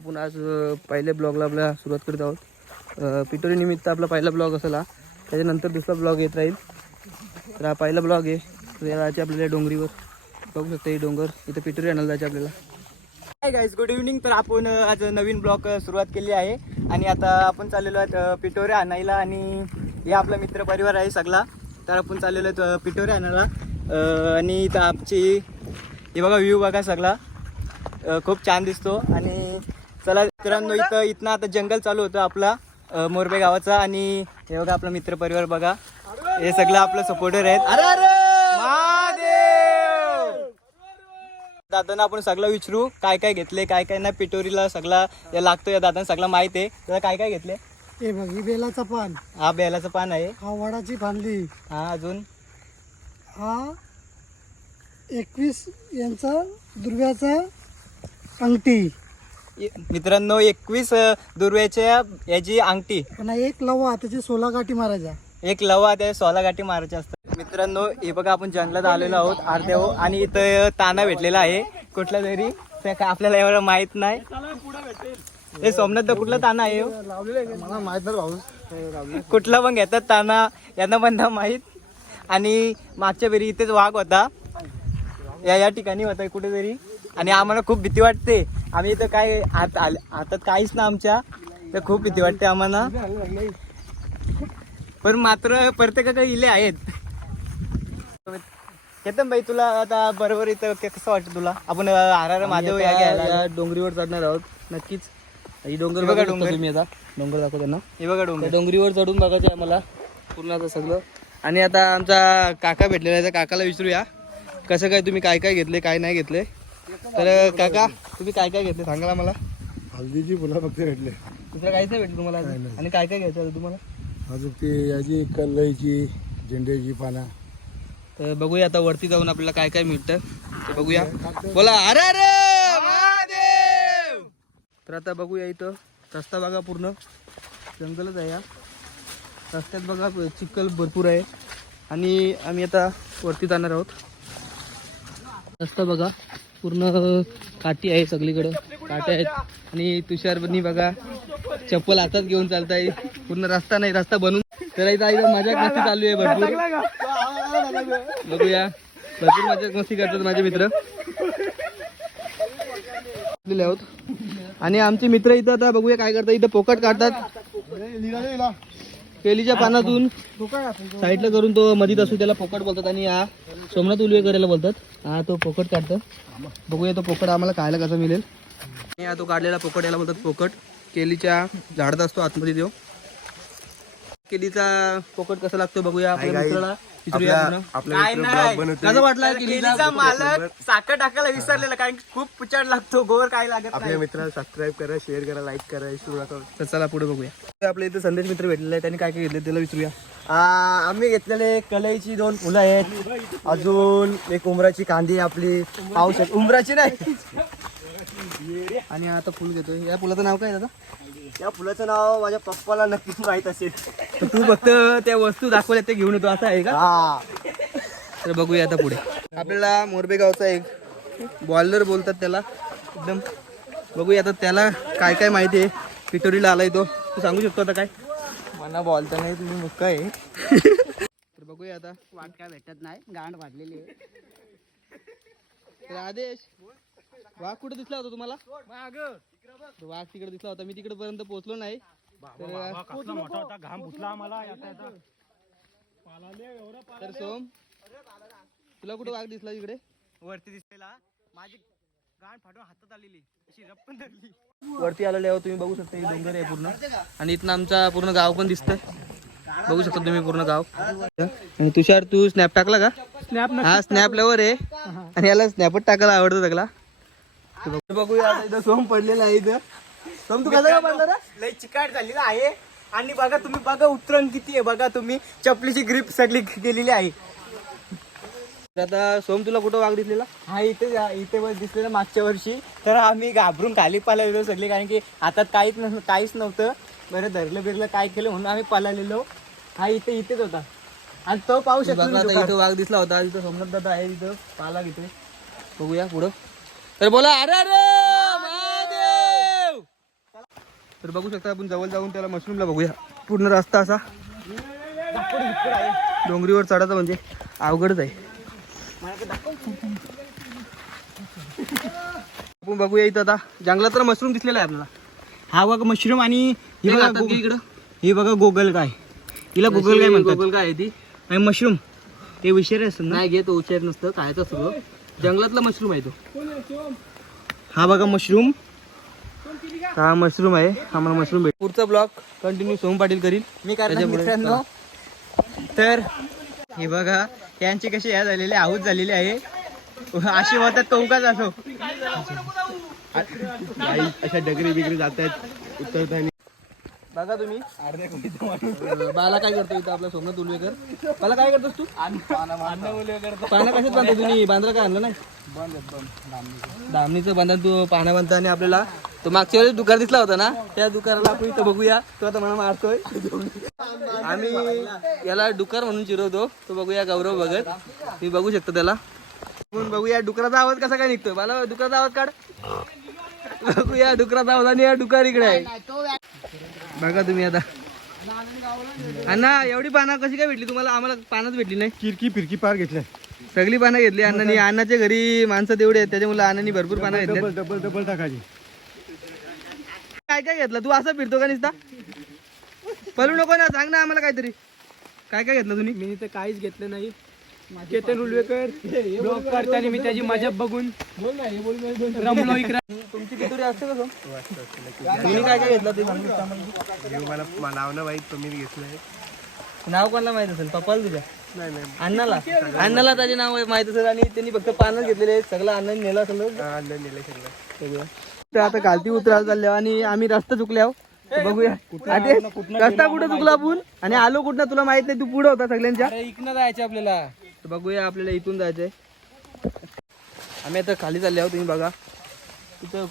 आपण आज पहिल्या ब्लॉगला आपल्या सुरुवात करत आहोत. पिटोरी निमित्त आपला पहिला ब्लॉग असला, त्याच्यानंतर दुसरा ब्लॉग येत राहील. तर हा पहिला ब्लॉग आहे. तर याचे आपल्याला डोंगरीवर बघू शकता, ही डोंगर इथं पिटोरी आणायला जायचे आपल्याला. Hi guys, good evening. तर आपण आज नवीन ब्लॉग सुरुवात केली आहे आणि आता आपण चाललेलो आहेत पिटोरी आणायला. आणि हे आपला मित्र परिवार आहे सगळा. तर आपण चाललेलो आहेत पिटोरी आणायला. आणि इथं आमची हे बघा, व्ह्यू बघा सगळा खूप छान दिसतो. आणि चला मित्रांनो, इथनं आता जंगल चालू होतं आपला मोरबे गावाचा. आणि हे बघा आपला मित्र परिवार बघा, हे सगळं आपलं सपोर्टर आहेत. दादांना आपण सगळं विचारू काय काय घेतले, काय काय नाही. पिटोरीला सगळा लागतो, या दादांना सगळं माहित आहे. त्याला काय काय घेतले? हे बघ, ही बेलाचं पान, हा बेलाचं पान आहे. हा वडाची फांदी, हा अजून हा 21 यांचा दुर्व्याचा अंगठी, मित्रांनो 21 दुर्व्याच्या याची अंगठी. पुन्हा एक लवा, त्याची 16 गाठी मारायच्या. एक लवा, त्या 16 गाठी मारायच्या असतात. मित्रांनो हे बघा, आपण जंगलात आलेलो आहोत अर्ध्या. आणि इथं ताना भेटलेला आहे कुठला तरी, त्या काय आपल्याला एवढं माहित नाही. हे सोमनाथ कुठला ताना आहे? मला माहित नाही भाऊ, कुठला पण घेतात ताना, यांना पण ना माहीत. आणि मागच्या वेळी इथेच वाघ होता, या ठिकाणी होता कुठेतरी. आणि आम्हाला खूप भीती वाटते. आम्ही इथं काय हातात काहीच ना आमच्या, तर खूप भीती वाटते आम्हाला. पण मात्र प्रत्येकाकडे इले आहेत. केतन भाई, तुला आता बरोबर इथं कसं वाटतं तुला? आपण आर महादेव या घ्यायला डोंगरीवर चढणार आहोत नक्कीच. ही डोंगर बघा, बघा डोंगर. तुम्ही आता डोंगर दाखवतो त्यांना. हे बघा त्या डोंगर. डोंगरीवर चढून बघायचं आहे मला पूर्ण आता सगळं. आणि आता आमचा काका भेटलेला आहे, त्या काकाला विचारूया कसं काय तुम्ही काय काय घेतले, काय नाही घेतले. तर काका, तुम्ही काय काय घेतले सांगा मला. हल्दीची फुलं फक्त भेटले, दुसरं काहीच नाही भेटलं तुम्हाला अजून? आणि काय काय घ्यायचं होतं तुम्हाला? अजून ती याची कल्लईची, झेंड्याची पाना. तर बघूया आता वरती जाऊन आपल्याला काय काय मिळतं ते बघूया. बोला अरे अरे महादेव. तर आता बघूया, इथं रस्ता बघा पूर्ण जंगलच आहे. या रस्त्यात बघा चिखल भरपूर आहे. आणि आम्ही आता वरती जाणार आहोत. रस्ता बघा पूर्ण काठी आहे, सगळीकडं काट्या आहेत. आणि तुषारनी बघा चप्पल हातात घेऊन चालताय. पूर्ण रस्ता नाही, रस्ता बनून. तर इथं मजाक मस्ती चालू आहे भरपूर. बघूया, भरपूर मजाक मस्ती करतात माझे मित्र आहोत. आणि आमचे मित्र इथं आता बघूया काय करतात. इथं पोकट काढतात केलीच्या पानातून साईडला करून, तो मधीत असतो त्याला पोकट बोलतात. आणि हा सोमनाथ उलवे करायला बोलतात. हा तो पोकट काढतो. बघूया तो पोकट आम्हाला खायला कसा मिळेल. आणि हा तो काढलेला पोकट याला बोलतात पोकट. केलीच्या झाडात असतो आतमध्ये देव. केलीचा पोकट कसा लागतो बघूया आपल्या मित्राला विचारूया. कसं वाटलं केलीचा मालक साखर टाकायला विसरलेला, कारण की खूप पुचाड लागतो, गोवर काय लागत आपल्या मित्राला सबस्क्राईब करा, शेअर करा, लाईक करा, तर चला पुढे बघूया. आपल्या इथे संदेश मित्र भेटलेला आहे, त्यांनी काय काय घेतले त्याला विचारूया. आम्ही घेतलेले कलईची 2 फुलं आहेत. अजून एक उमराची कांदी आपली पाऊस, उमराची नाही. आणि आता फुल घेतोय. या फुलाचं नाव काय दादा? या फुलाचं नाव माझ्या पप्पाला नक्कीच माहित असेल. तर तू फक्त त्या वस्तू दाखवल्या ते घेऊन येतो असं आहे का? हा, तर बघूया आता पुढे. आपल्याला मोरबे गावचा एक बॉयलर बोलतात त्याला एकदम. बघूया आता त्याला काय काय माहिती आहे. पिटोरीला आलाय तो, तू सांगू शकतो आता काय? मला बोलता नाही, तुम्ही मुक्का आहे. तर बघूया आता. वाट काय भेटत नाही, गांड वाढलेली आहे. तर आदेश, वाघ कुठे दिसला होता तुम्हाला? वाघ तिकडे दिसला होता, मी तिकडे पर्यंत पोहोचलो नाही. तर सोम, तुला कुठे वाघ दिसला तिकडे? वरती दिसलेला, माझी गांड फाटून हातात आलेली, अशी रप्पन धरली. वरती आलेले आहोत, तुम्ही बघू शकता. ही डोंगर आहे पूर्ण. आणि इथनं आमचा पूर्ण गाव पण दिसतंय, बघू शकता तुम्ही पूर्ण गाव. आणि तुषार, तू स्नॅप टाकला का? हा स्नॅप लवर आहे. आणि याला स्नॅपच टाकायला आवडतं सगळा. बघूया आता इथं सोम पडलेला आहे. इथं सोम तू कसं बांधला? लय चिकाट झालेला आहे. आणि बघा तुम्ही, बघा उतरण किती आहे बघा तुम्ही. चपलीची ग्रिप सगळी गेलेली आहे. आता सोम, तुला कुठं वाघ दिसलेला? हा इथे बस दिसलेला मागच्या वर्षी. तर आम्ही घाबरून खाली पळालेलो सगळे, कारण की हातात काहीच नव्हतं. बरं धरलं बिरलं काय केलं म्हणून आम्ही पळालेलो. हा इथेच होता. आणि तो पाहू शकतो इथं वाघ दिसला होता. इथं सोमनाथ दादा आहे, इथं पाला घेतोय. बघूया पुढं. तर बोला अरे अरे महादेव. तर बघू शकता आपण जवळ जाऊन त्याला मशरूमला बघूया. पूर्ण रस्ता असा डोंगरीवर चढायचा म्हणजे अवघडच आहे. आपण बघूया इथं आता जंगलात तर मशरूम दिसलेला आहे आपल्याला. हा बघा मशरूम आणि हे बघा हातात घे इकडं. हे बघा गोगल काय, हिला गोगल काय म्हणतात. गोगल काय आहे ती? आणि मशरूम हे विषय असतात ना. नाही घे, तो उचेर नसतं खायचं असतो. जंगलातला मशरूम आहे तो. हा बघा मशरूम. हा मशरूम आहे. आम्हाला मशरूम भेट. पुढचा ब्लॉग कंटिन्यू सोम पाटील करील. मी करणार त्याच्यामुळे मित्रांनो. तर हे बघा त्यांचे कसे या झालेले आऊत झालेले आहे. असे होतात कौकाच असो. अशा डगरी बिगरी जात आहेत उतरताना. बघा तुम्ही बाला काय करतो इथं आपला सोमनाथ उलवेकर. बाला काय करतोस तू? पानं कशात बांधतो तुम्ही? बांधला काय आणलं नाही? धामणीचं बांधण तू पानं बांधता. आणि आपल्याला तो मागच्या वेळेस दुकान दिसला होता ना, त्या दुकानाला आपण इथं बघूया. तो आता मला मारतोय. आम्ही याला डुकर म्हणून चिरवतो. तो बघूया गौरव बघत. तुम्ही बघू शकता त्याला. आपण बघूया डुकराचा आवाज कसा काय निघतोय. मला डुकराचा आवाज काढ. बघूया डुकराचा आवाज. आणि डुकर इकडे आहे बघा तुम्ही. आता अण्णा एवढी पानं कशी काय भेटली तुम्हाला? आम्हाला पानच भेटली नाही. किरकी फिरकी पार घेतल्या. सगळी पानं घेतली अण्णांनी. अण्णाच्या घरी माणसं तेवढे आहेत त्याच्यामुळे अण्णांनी भरपूर पानं घेतली. डबल डबल डबल टाकायची. काय काय घेतलं तू? असं फिरतो का नुसता? पळू नको ना, सांग ना आम्हाला काहीतरी. काय काय घेतलं तुम्ही? मी तर काहीच घेतलं नाही. केतन उलवेकर ब्लॉग करताना मी त्याची मजा बघून रमलो इकडे. तुमची पितुरी असते का? तुम्ही काय काय घेतलं ते सांगू शकता आम्हाला? मला नाव ना माहीत, तुम्ही घेतलंय. नाव कोणाला माहित असेल? पप्पाला तुझ्या? नाही अण्णाला. अण्णाला त्याचे नाव माहित असेल. आणि त्यांनी फक्त पानं घेतलेले आहेत. सगळं अण्णाने नेलं असेल. तर आता कालती उतरायला चालले आणि आम्ही रस्ता चुकले आहो. तर बघूया रस्ता कुठं चुकला आपण आणि आलो कुठं तुला माहित नाही. तू पुढे होता सगळ्यांच्या. इकडनं जायचं आपल्याला. तर बघूया आपल्याला इथून जायचंय. आम्ही आता खाली चालले आहोत. तुम्ही बघा तिथं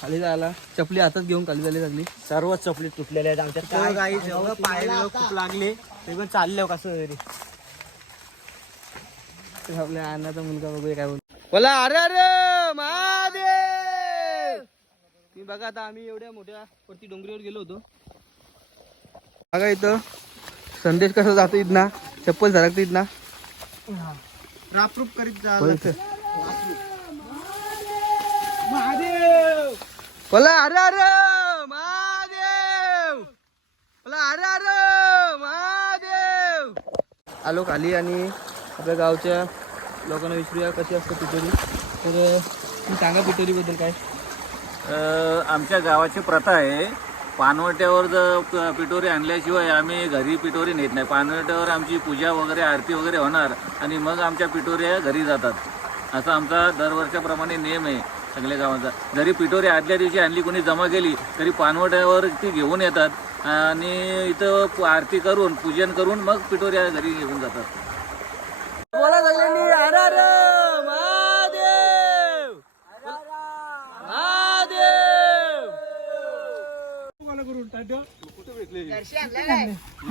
खाली जायला चपली हातात घेऊन खाली झाली सगळी. सर्व चपली तुटलेल्या आहेत आमच्या. पायाला खूप लागले ते पण चालले कसं तरी. तर आपल्या अण्णाचा मुलगा बघूया काय बोलतो. बोला अरे अरे महादेव. तुम्ही बघा आता आम्ही एवढ्या मोठ्या वरती डोंगरीवर गेलो होतो. बघा इथं संदेश कसा जातो इथना. चप्पल सरकतो इथना. रापरूप करीत जा. बोला अरे अरे महादेव. बोला अरे अरे महादेव. आलो खाली आणि आपल्या गावच्या लोकांना विचारूया कशी असते पिटोरी. तर तुम्ही सांगा पिटोरी बद्दल काय. आमच्या गावाची प्रथा आहे, पानवट्यावर जर पिटोरी आणल्याशिवाय आम्ही घरी पिटोरी नेत नाही. पानवट्यावर आमची पूजा वगैरे आरती वगैरे होणार आणि मग आमच्या पिटोऱ्या घरी जातात. असा आमचा दरवर्षाप्रमाणे नियम आहे सगळ्या गावाचा. जरी पिटोरी आदल्या दिवशी आणली कोणी जमा केली तरी पानवट्यावर ती घेऊन येतात आणि इथं आरती करून पूजन करून मग पिटोऱ्या घरी घेऊन जातात. बोला सगळ्यांनी अरे अरे महादेव.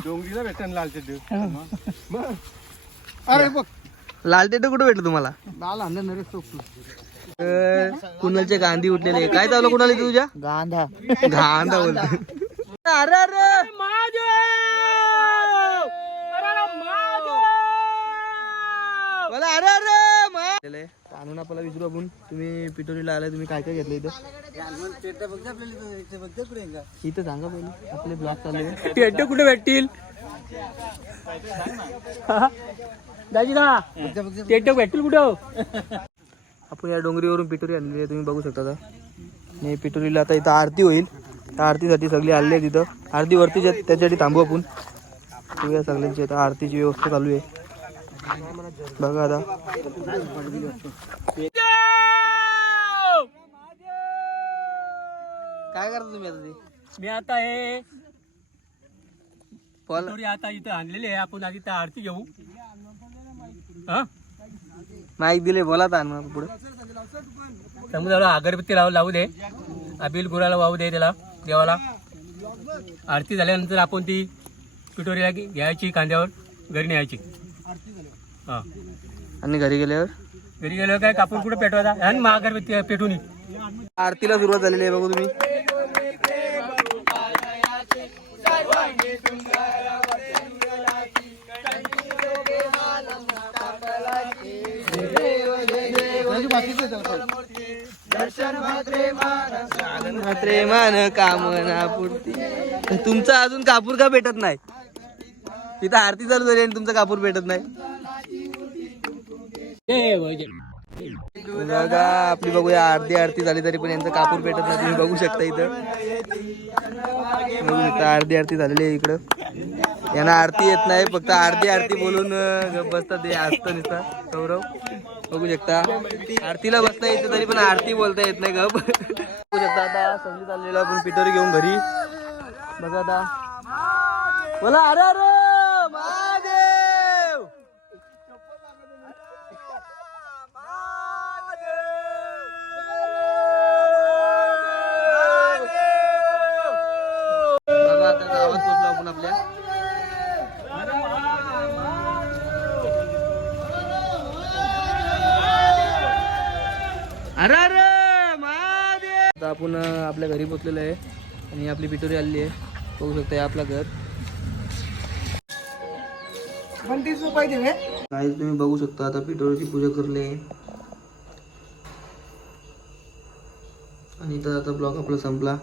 डोंगरीला भेटन लाल चड्डी. अरे बघ लाल टेट कुठे भेटलं तुम्हाला? कुणालचे गांधी उठलेले. काय चालू कुणाला तुझ्या? गांधा गांधा बोलतो. अरे अरे मला अरे अरे आणून आपल्याला विचारू आपण. तुम्ही पिटोरीला आलाय, तुम्ही काय काय घेतलं इथं? इथं सांगा पहिले. आपले ब्लॉग चालू आहे. पेट कुठे भेटतील दाजी ना? पेट भेटतील कुठं? आपण या डोंगरीवरून पिटोरी आणलेली आहे. तुम्ही बघू शकता आता. आणि पिटोरीला आता इथं आरती होईल. त्या आरतीसाठी सगळी आलेली आहे तिथं. आरती वरती त्याच्यासाठी थांबू आपण. बघूया सगळ्यांची आता आरतीची व्यवस्था चालू आहे. बघा आता काय करता तुम्ही आता? ते मी आता हे फॉल आता इथं आणलेली आहे. आपण आधी तर आरती घेऊ. हा माईक दिले बोला आता पुढे. समुद्राला अगरबत्ती लावू दे. अबिल गुराला वाहू दे त्याला देवाला. आरती झाल्यानंतर आपण ती पिटोरीला घ्यायची, कांद्यावर घरी न्यायची. हा आणि घरी गेल्यावर काय कापून कुठे पेटवायचा आणि मग अगरबत्ती पेटून. आरतीला सुरुवात झालेली आहे. बघू तुम्ही प्रेमान कामना पूर्ती. तुमचा अजून कापूर का भेटत नाही? तिथं आरती चालू झाली आणि तुमचा कापूर भेटत नाही. बघा आपली बघूया आरती आरती झाली तरी पण यांचं कापूर भेटत नाही. तुम्ही बघू शकता इथं, बघू शकता आरती आरती झालेली आहे इकडं. यांना आरती येत नाही, फक्त आरती आरती बोलून गप्प बसतात. ते असतं नुसतं सौरव बघू शकता आरतीला बसता येतं तरी पण आरती बोलता येत नाही गप. बघू शकता आता संधी चाललेलो आपण पिटोरी घेऊन घरी. बघा आता बोला अरे अरे महादेव. बघा आता गावात पोहोचलो आपण आपल्या. अरे अरे महादेव. आता आपण आपल्या घरी पोहोचलेलो आहे आणि आपली पिटोरी आलेली आहे. बघू शकता हे आपलं घर. काही तुम्ही बघू शकता आता पिटोरीची पूजा करली आहे आणि इथं आता ब्लॉग आपला संपला.